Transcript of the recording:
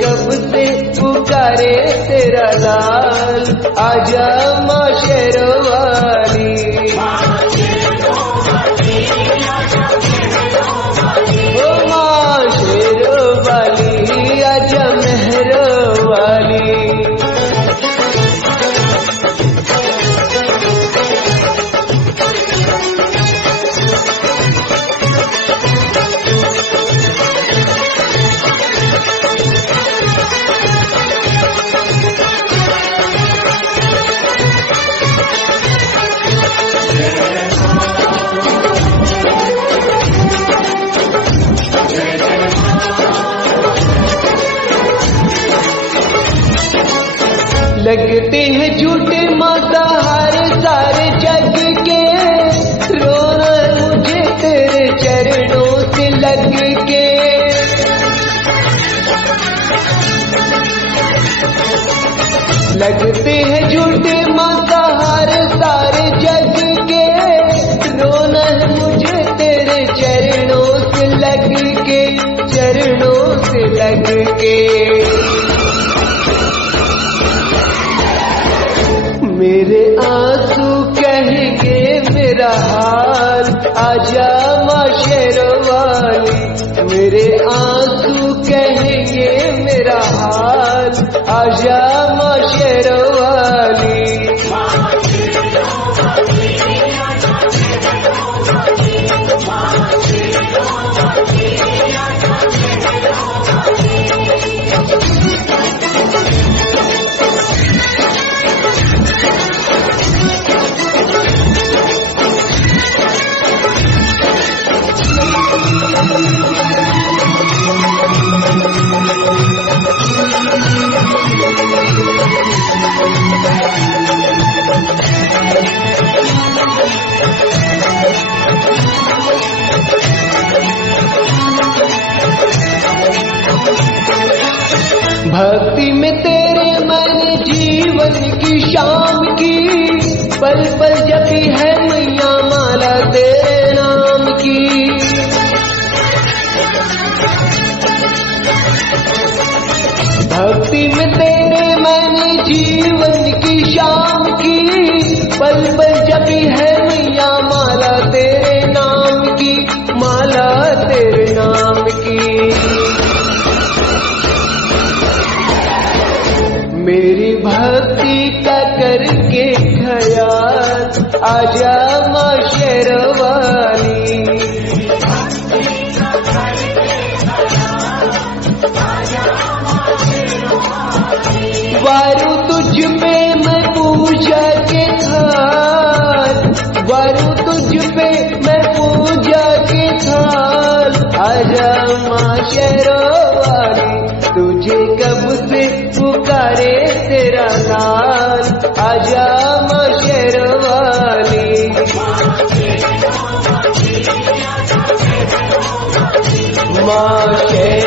कब से पुकारे तेरा लाल, आजा माँ शेरवाली। ओ माँ शेरवाली आजा मेहरवाली। लगते हैं झूठे माता हर सारे जग के, रोना मुझे तेरे चरणों से लग के। लगते हैं झूठे माता हर सारे जग के, रोना मुझे तेरे चरणों से लग के, चरणों से लग के। मेरे आंसू कहेंगे मेरा हाल, आजा माँ शेरवाली। मेरे आंसू कहेंगे मेरा हाल, आजा माँ शेरवाली। भक्ति में तेरे मैंने जीवन की शाम की, पल पल जपी है मैया माला तेरे नाम की। भक्ति में तेरे मैंने जीवन की शाम की, पल पल जपी है मैया माला तेरे नाम की, माला तेरे नाम की। मेरी भक्ति का करके ख्याल, आजा माँ शेरवाली। वारू तुझ पे मैं पूजा के थाल, वारू तुझ पे मैं पूजा के थाल, आजा माँ शेरवाली। तुझे कब से पुकारे तेरा लाल, आजा माँ शेरवाली। माँ शेरवाली।